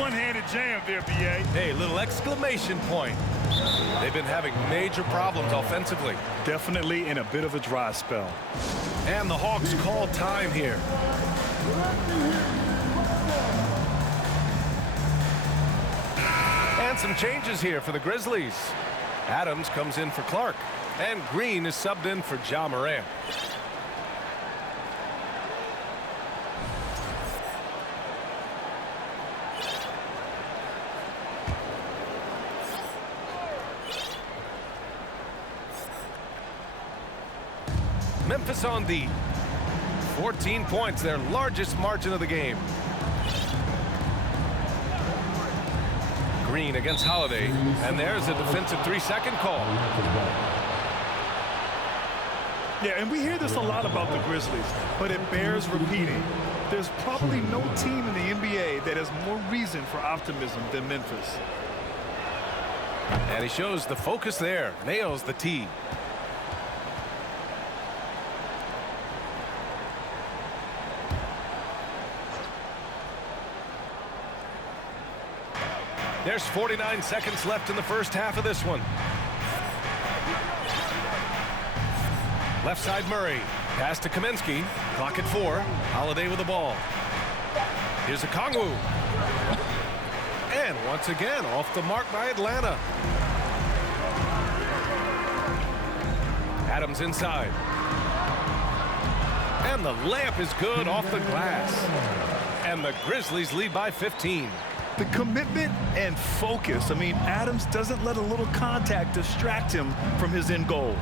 one-handed jam there, B.A. Hey, little exclamation point. They've been having major problems offensively. Definitely in a bit of a dry spell. And the Hawks call time here. And some changes here for the Grizzlies. Adams comes in for Clark. And Green is subbed in for Ja Morant. Memphis on the 14 points, their largest margin of the game. Green against Holiday, and there's a defensive 3-second call. Yeah, and we hear this a lot about the Grizzlies, but it bears repeating. There's probably no team in the NBA that has more reason for optimism than Memphis. And he shows the focus there, nails the tee. There's 49 seconds left in the first half of this one. Left side Murray. Pass to Kaminsky. Clock at 4. Holiday with the ball. Here's Okongwu. And once again, off the mark by Atlanta. Adams inside. And the layup is good off the glass. And the Grizzlies lead by 15. The commitment and focus. I mean, Adams doesn't let a little contact distract him from his end goal.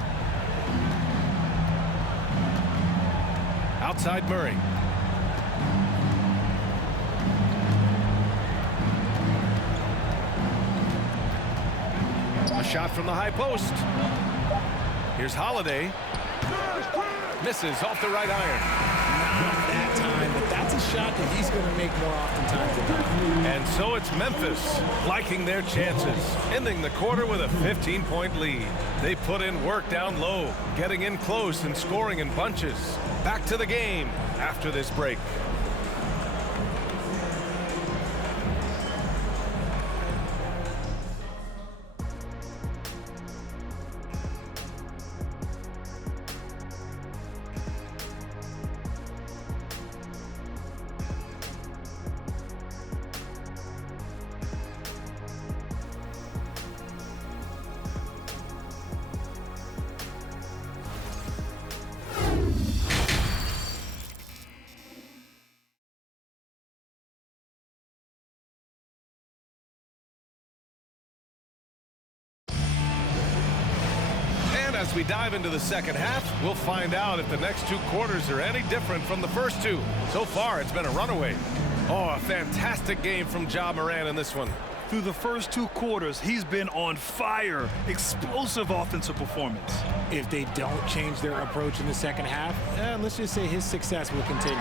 Outside Murray. A shot from the high post. Here's Holiday. Misses off the right iron. Not that time, but that's a shot that he's going to make more oftentimes than not. And so it's Memphis liking their chances, ending the quarter with a 15-point lead. They put in work down low, getting in close and scoring in bunches. Back to the game after this break. As we dive into the second half, we'll find out if the next two quarters are any different from the first two. So far, it's been a runaway. Oh, a fantastic game from Ja Morant in this one. Through the first two quarters, he's been on fire. Explosive offensive performance. If they don't change their approach in the second half, let's just say his success will continue.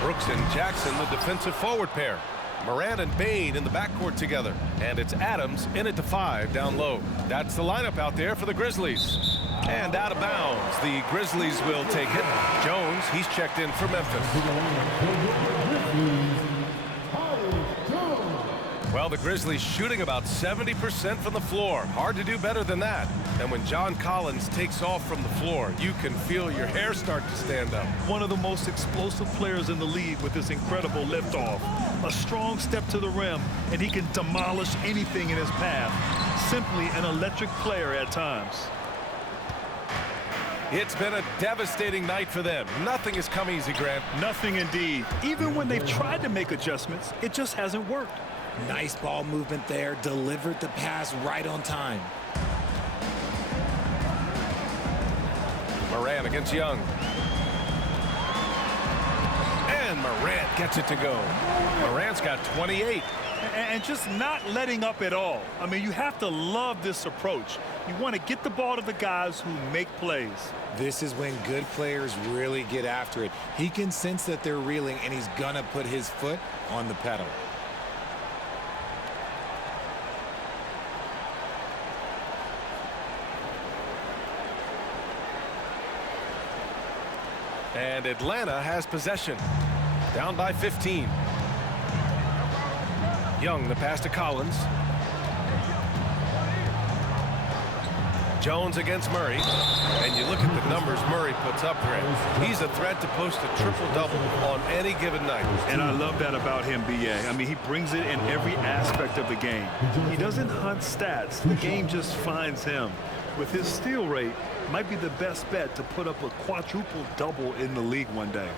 Brooks and Jackson, the defensive forward pair. Morant and Bane in the backcourt together. And it's Adams in at the 5 down low. That's the lineup out there for the Grizzlies. And out of bounds, the Grizzlies will take it. Jones, he's checked in for Memphis. Well, the Grizzlies shooting about 70% from the floor. Hard to do better than that. And when John Collins takes off from the floor, you can feel your hair start to stand up. One of the most explosive players in the league with this incredible liftoff. A strong step to the rim, and he can demolish anything in his path. Simply an electric player at times. It's been a devastating night for them. Nothing has come easy, Grant. Nothing indeed. Even when they've tried to make adjustments, it just hasn't worked. Nice ball movement there. Delivered the pass right on time. Morant against Young. And Morant gets it to go. Morant's got 28. And just not letting up at all. I mean, you have to love this approach. You want to get the ball to the guys who make plays. This is when good players really get after it. He can sense that they're reeling, and he's going to put his foot on the pedal. And Atlanta has possession. Down by 15. Young, the pass to Collins. Jones against Murray. And you look at the numbers Murray puts up here. He's a threat to post a triple-double on any given night. And I love that about him, B.A. I mean, he brings it in every aspect of the game. He doesn't hunt stats. The game just finds him. With his steal rate, might be the best bet to put up a quadruple double in the league one day.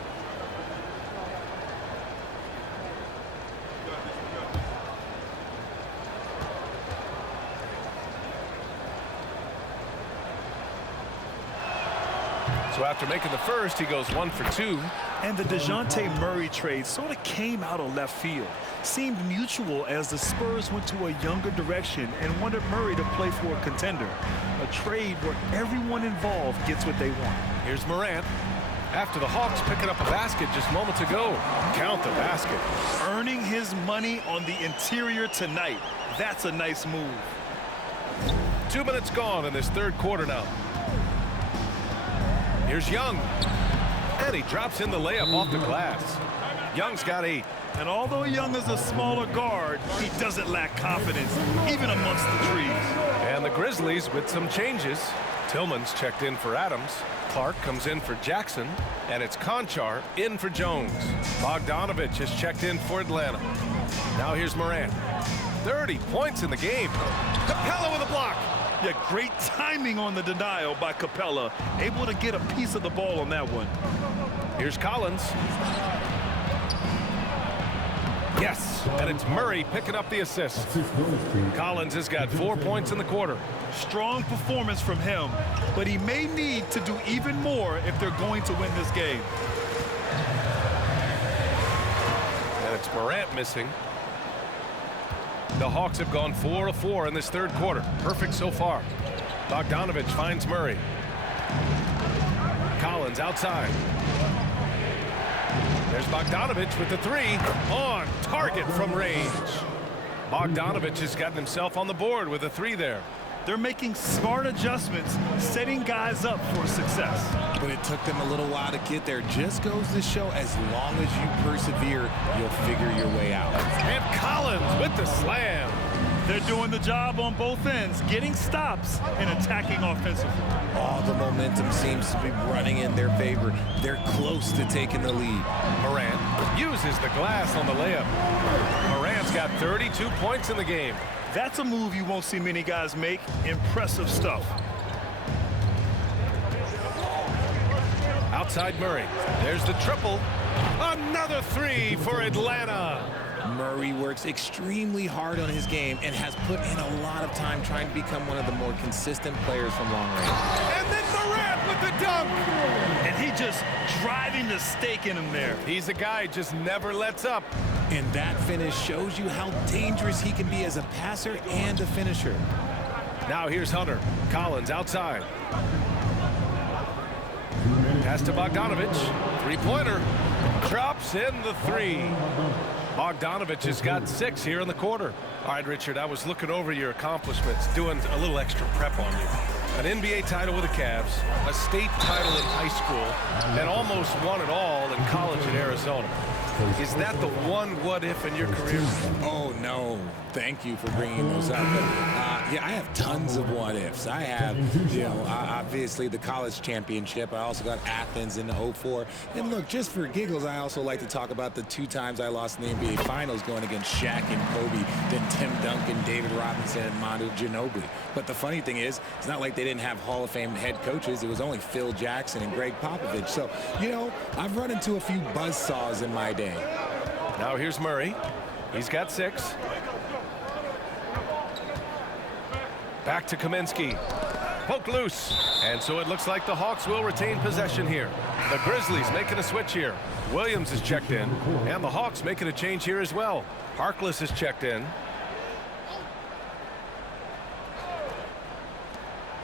So after making the first, he goes 1 for 2. And the DeJounte Murray trade sort of came out of left field. Seemed mutual as the Spurs went to a younger direction and wanted Murray to play for a contender. A trade where everyone involved gets what they want. Here's Morant. After the Hawks picking up a basket just moments ago. Count the basket. Earning his money on the interior tonight. That's a nice move. 2 minutes gone in this third quarter now. Here's Young. And he drops in the layup off the glass. Young's got 8. And although Young is a smaller guard, he doesn't lack confidence, even amongst the trees. And the Grizzlies with some changes. Tillman's checked in for Adams. Clark comes in for Jackson. And it's Conchar in for Jones. Bogdanovich has checked in for Atlanta. Now here's Morant. 30 points in the game. Capella with a block. Yeah, great timing on the denial by Capella. Able to get a piece of the ball on that one. Here's Collins. Yes, and it's Murray picking up the assist. Collins has got 4 points in the quarter. Strong performance from him, but he may need to do even more if they're going to win this game. And it's Morant missing. The Hawks have gone 4 of 4 in this third quarter. Perfect so far. Bogdanovich finds Murray. Collins outside. There's Bogdanovich with the 3 on target from range. Bogdanovich has gotten himself on the board with a 3 there. They're making smart adjustments, setting guys up for success. But it took them a little while to get there. Just goes to show, as long as you persevere, you'll figure your way out. And Collins with the slam. They're doing the job on both ends, getting stops and attacking offensively. All the momentum seems to be running in their favor. They're close to taking the lead. Morant uses the glass on the layup. Morant's got 32 points in the game. That's a move you won't see many guys make. Impressive stuff. Outside Murray. There's the triple. Another 3 for Atlanta. Murray works extremely hard on his game and has put in a lot of time trying to become one of the more consistent players from long range. And then Morant with the dunk. And he just driving the stake in him there. He's a guy who just never lets up. And that finish shows you how dangerous he can be as a passer and a finisher. Now here's Hunter. Collins outside. Pass to Bogdanovich. 3-pointer. Drops in the 3. Bogdanovich has got 6 here in the quarter. All right, Richard, I was looking over your accomplishments, doing a little extra prep on you. An NBA title with the Cavs, a state title in high school, and almost won it all in college at Arizona. Is that the one what-if in your career? Oh, no. Thank you for bringing those up. But, yeah, I have tons of what-ifs. I have, obviously the college championship. I also got Athens in '04. And look, just for giggles, I also like to talk about the 2 times I lost in the NBA Finals going against Shaq and Kobe, then Tim Duncan, David Robinson, and Manu Ginobili. But the funny thing is, it's not like they didn't have Hall of Fame head coaches. It was only Phil Jackson and Greg Popovich. So, I've run into a few buzzsaws in my day. Now here's Murray. He's got 6. Back to Kaminsky. Poke loose. And so it looks like the Hawks will retain possession here. The Grizzlies making a switch here. Williams is checked in. And the Hawks making a change here as well. Harkless is checked in.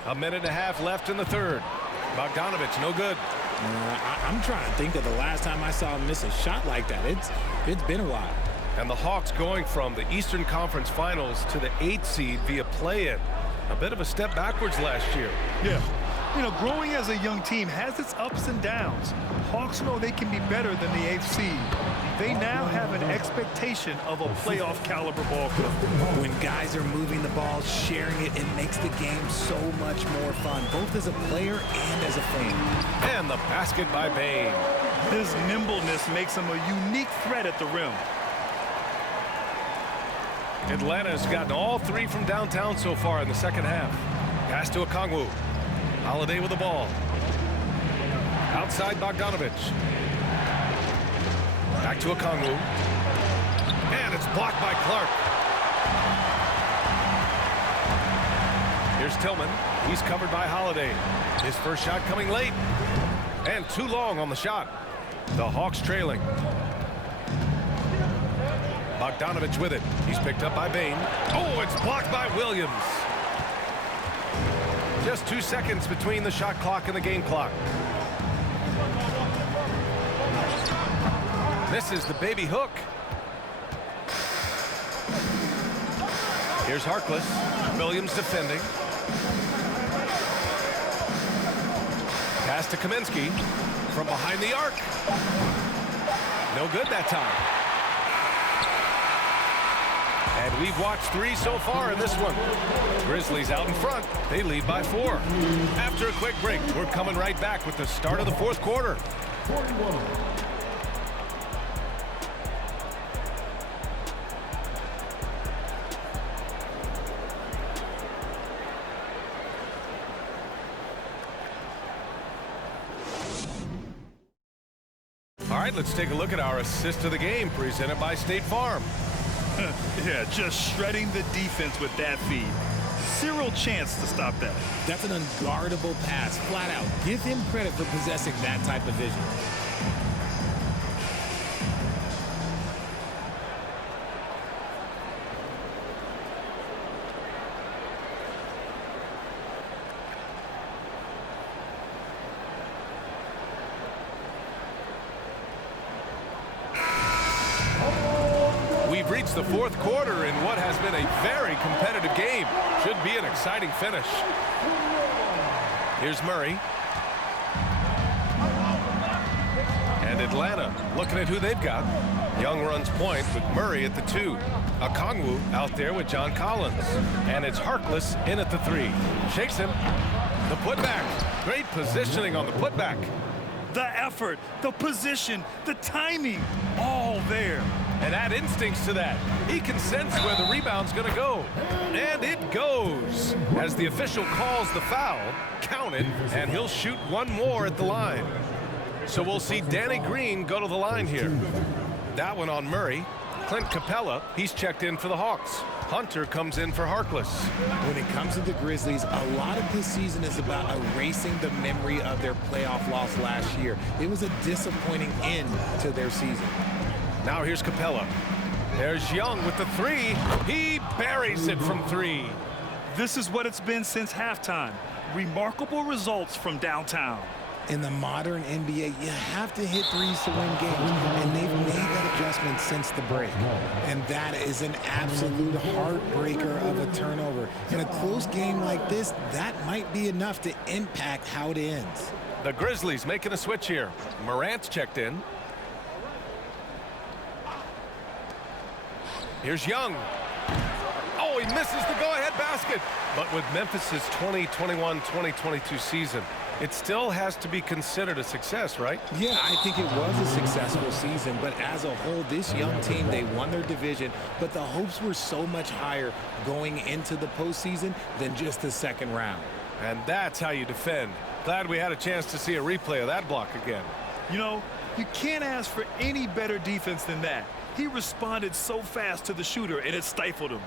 A minute and a half left in the third. Bogdanovich, no good. I'm trying to think of the last time I saw him miss a shot like that. It's been a while. And the Hawks going from the Eastern Conference Finals to the 8th seed via play-in. A bit of a step backwards last year. Yeah. Growing as a young team has its ups and downs. Hawks know they can be better than the 8th seed. They now have an expectation of a playoff caliber ball club. When guys are moving the ball, sharing it, it makes the game so much more fun, both as a player and as a fan. And the basket by Bane. His nimbleness makes him a unique threat at the rim. Atlanta's gotten all 3 from downtown so far in the second half. Pass to Okongwu. Holiday with the ball. Outside Bogdanovic. Back to Okongwu. And it's blocked by Clark. Here's Tillman. He's covered by Holiday. His first shot coming late. And too long on the shot. The Hawks trailing. Bogdanovic with it. He's picked up by Bane. Oh, it's blocked by Williams. Just 2 seconds between the shot clock and the game clock. Misses the baby hook. Here's Harkless. Williams defending. Pass to Kaminsky from behind the arc. No good that time. And we've watched 3 so far in this one. Grizzlies out in front. They lead by 4. After a quick break, we're coming right back with the start of the 4th quarter. All right, let's take a look at our assist of the game presented by State Farm. Yeah, just shredding the defense with that feed. Zero chance to stop that. That's an unguardable pass, flat out. Give him credit for possessing that type of vision. We've reached the 4th quarter in what has been a very competitive game. Should be an exciting finish. Here's Murray. And Atlanta looking at who they've got. Young runs point with Murray at the 2. Okongwu out there with John Collins. And it's Harkless in at the 3. Shakes him. The putback. Great positioning on the putback. The effort, the position, the timing, all there. And add instincts to that. He can sense where the rebound's going to go. And it goes. As the official calls the foul, count it, and he'll shoot one more at the line. So we'll see Danny Green go to the line here. That one on Murray. Clint Capella, he's checked in for the Hawks. Hunter comes in for Harkless. When it comes to the Grizzlies, a lot of this season is about erasing the memory of their playoff loss last year. It was a disappointing end to their season. Now here's Capella. There's Young with the 3. He buries it from 3. This is what it's been since halftime. Remarkable results from downtown. In the modern NBA, you have to hit threes to win games, and they've made that adjustment since the break. And that is an absolute heartbreaker of a turnover. In a close game like this, that might be enough to impact how it ends. The Grizzlies making a switch here. Morant's checked in. Here's Young. Oh, he misses the go-ahead basket. But with Memphis's 2021-2022 season, it still has to be considered a success, right? Yeah, I think it was a successful season, but as a whole, this young team, they won their division, but the hopes were so much higher going into the postseason than just the second round. And that's how you defend. Glad we had a chance to see a replay of that block again. You know, you can't ask for any better defense than that. He responded so fast to the shooter, and it stifled him.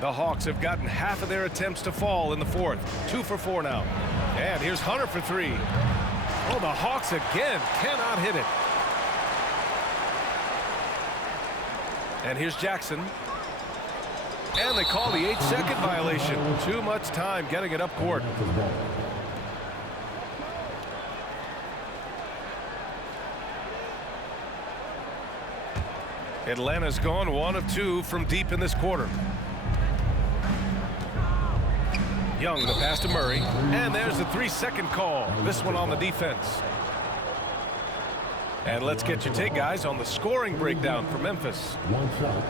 The Hawks have gotten half of their attempts to fall in the 4th. 2 for 4 now. And here's Hunter for 3. Oh, the Hawks again cannot hit it. And here's Jackson. And they call the 8-second violation. Too much time getting it up court. Atlanta's gone 1 of 2 from deep in this quarter. Young, the pass to Murray. And there's a 3-second call. This one on the defense. And let's get your take, guys, on the scoring breakdown for Memphis. One shot.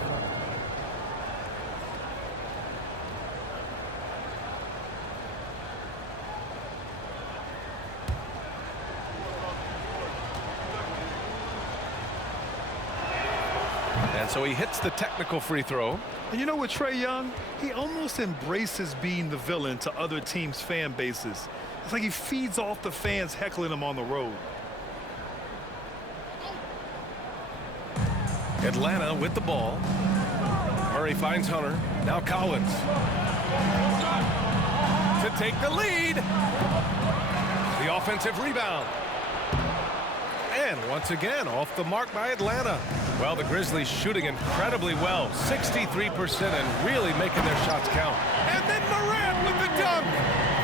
And so he hits the technical free throw. And you know what, Trae Young? He almost embraces being the villain to other teams' fan bases. It's like he feeds off the fans heckling him on the road. Atlanta with the ball. Murray finds Hunter. Now Collins. To take the lead. The offensive rebound. And once again, off the mark by Atlanta. Well, the Grizzlies shooting incredibly well. 63% and really making their shots count. And then Morant with the dunk.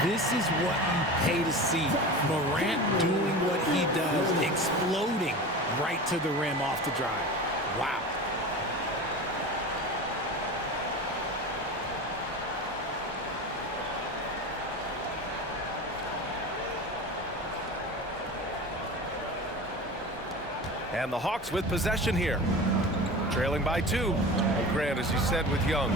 This is what you pay to see. Morant doing what he does, exploding right to the rim off the drive. Wow. And the Hawks with possession here. Trailing by 2. And Grant, as you said with Young,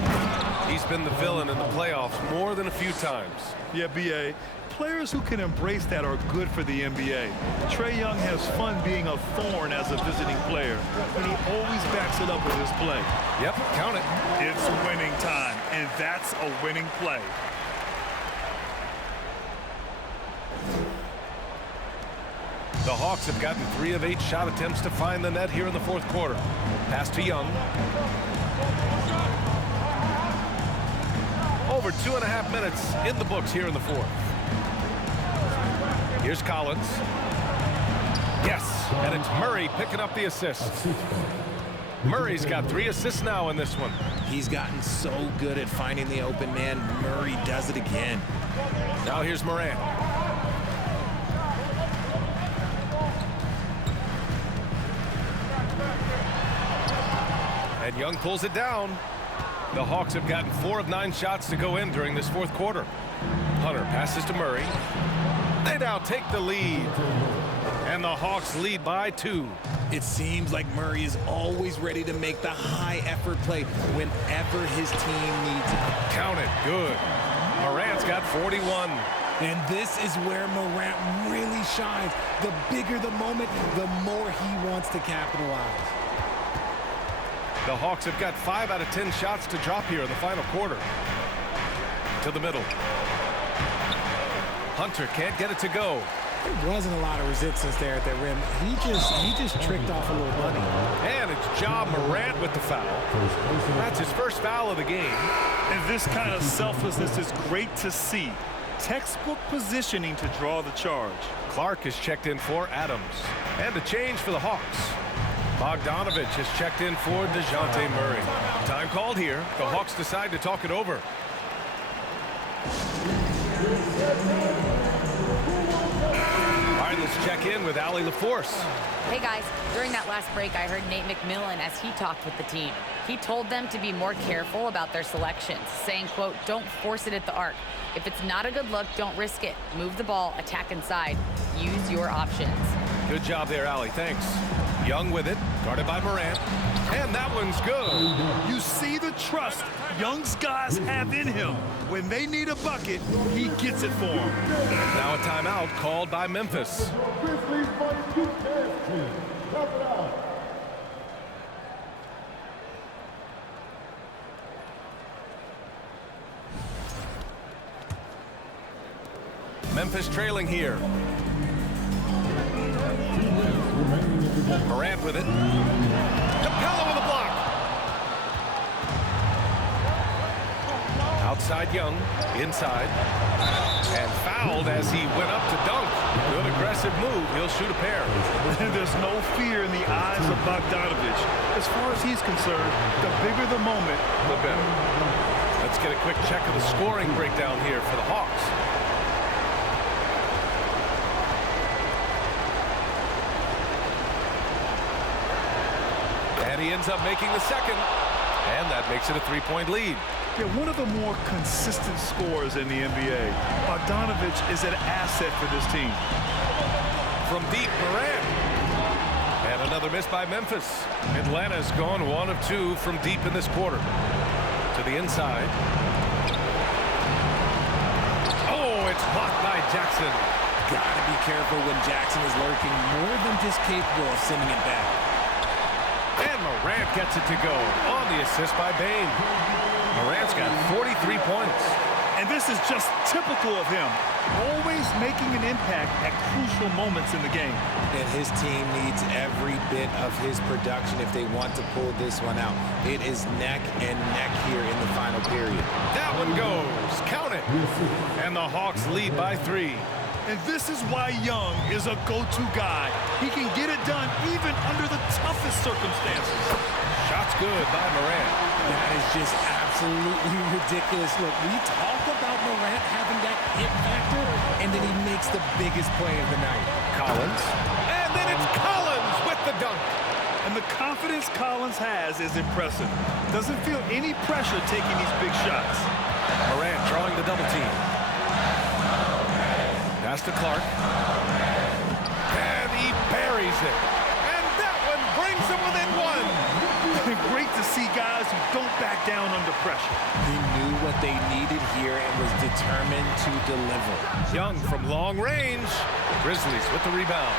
he's been the villain in the playoffs more than a few times. Yeah, B.A. Players who can embrace that are good for the NBA. Trae Young has fun being a thorn as a visiting player, and he always backs it up with his play. Yep, count it. It's winning time, and that's a winning play. The Hawks have gotten 3 of 8 shot attempts to find the net here in the fourth quarter. Pass to Young. Over 2.5 minutes in the books here in the fourth. Here's Collins. Yes, and it's Murray picking up the assist. Murray's got 3 assists now in this one. He's gotten so good at finding the open man. Murray does it again. Now here's Morant. And Young pulls it down. The Hawks have gotten 4 of 9 shots to go in during this fourth quarter. Hunter passes to Murray. They now take the lead. And the Hawks lead by 2. It seems like Murray is always ready to make the high-effort play whenever his team needs it. Count it. Good. Morant's got 41. And this is where Morant really shines. The bigger the moment, the more he wants to capitalize. The Hawks have got 5 out of 10 shots to drop here in the final quarter. To the middle. Hunter can't get it to go. There wasn't a lot of resistance there at the rim. He just tricked off a little bunny. And it's Ja Morant with the foul. That's his first foul of the game. And this kind of selflessness is great to see. Textbook positioning to draw the charge. Clark is checked in for Adams. And a change for the Hawks. Bogdanovich has checked in for DeJounte Murray. Time called here. The Hawks decide to talk it over. All right, let's check in with Allie LaForce. Hey guys, during that last break, I heard Nate McMillan as he talked with the team. He told them to be more careful about their selections, saying, quote, don't force it at the arc. If it's not a good look, don't risk it. Move the ball, attack inside. Use your options. Good job there, Allie. Thanks. Young with it, guarded by Morant. And that one's good. You see the trust Young's guys have in him. When they need a bucket, he gets it for them. Now a timeout called by Memphis. Memphis trailing here. Morant with it. Capella with a block. Outside Young, inside. And fouled as he went up to dunk. Good aggressive move. He'll shoot a pair. And there's no fear in the eyes of Bogdanovich. As far as he's concerned, the bigger the moment, the better. Let's get a quick check of the scoring breakdown here for the Hawks. And he ends up making the second. And that makes it a 3-point lead. Yeah, one of the more consistent scorers in the NBA. Bogdanovich is an asset for this team. From deep, Morant. And another miss by Memphis. Atlanta's gone 1 of 2 from deep in this quarter. To the inside. Oh, it's blocked by Jackson. Gotta be careful when Jackson is lurking, more than just capable of sending it back. And Morant gets it to go on the assist by Bane. Morant's got 43 points. And this is just typical of him. Always making an impact at crucial moments in the game. And his team needs every bit of his production if they want to pull this one out. It is neck and neck here in the final period. That one goes. Count it. And the Hawks lead by 3. And this is why Young is a go-to guy. He can get it done even under the toughest circumstances. Shots good by Morant. That is just absolutely ridiculous. Look, we talk about Morant having that hit factor, and then he makes the biggest play of the night. Collins. And then it's Collins with the dunk. And the confidence Collins has is impressive. Doesn't feel any pressure taking these big shots. Morant drawing the double team. Pass to Clark. And he buries it. And that one brings him within 1. Great to see guys who don't back down under pressure. He knew what they needed here and was determined to deliver. Young from long range. Grizzlies with the rebound.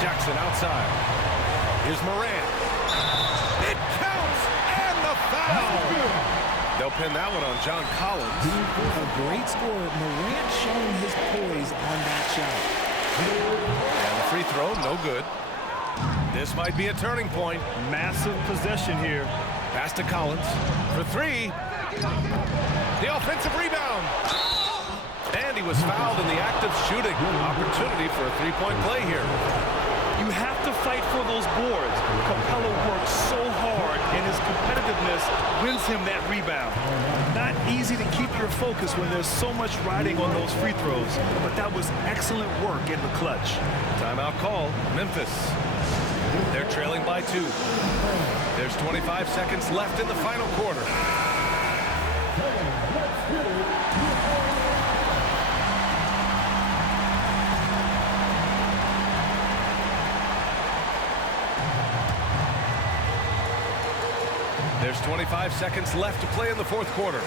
Jackson outside. Here's Morant. It counts, and the foul. They'll pin that one on John Collins. A great scorer. Morant showing his poise on that shot. And the free throw, no good. This might be a turning point. Massive possession here. Pass to Collins for 3. The offensive rebound. And he was fouled in the act of shooting. Opportunity for a 3-point play here. You have to fight for those boards. Capella works so hard, and his competitiveness wins him that rebound. Not easy to keep your focus when there's so much riding on those free throws, but that was excellent work in the clutch. Timeout call, Memphis. They're trailing by 2. There's 25 seconds left in the final quarter. There's 25 seconds left to play in the fourth quarter.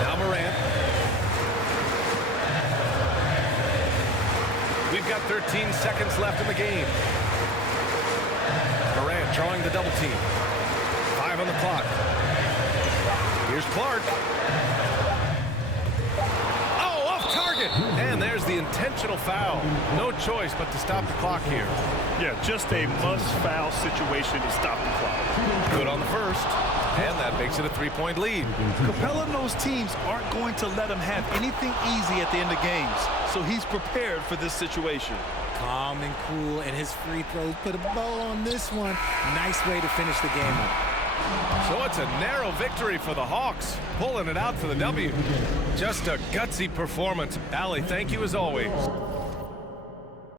Now Morant. We've got 13 seconds left in the game. Morant drawing the double team. 5 on the clock. Here's Clark. Oh, off target. And there's the intentional foul. No choice but to stop the clock here. Yeah, just a must-foul situation to stop the clock. Good on the first. And that makes it a 3-point lead. Capella knows teams aren't going to let him have anything easy at the end of games, so he's prepared for this situation. Calm and cool, and his free throws put a bow on this one. Nice way to finish the game up. So it's a narrow victory for the Hawks, pulling it out for the W. Just a gutsy performance. Allie, thank you as always.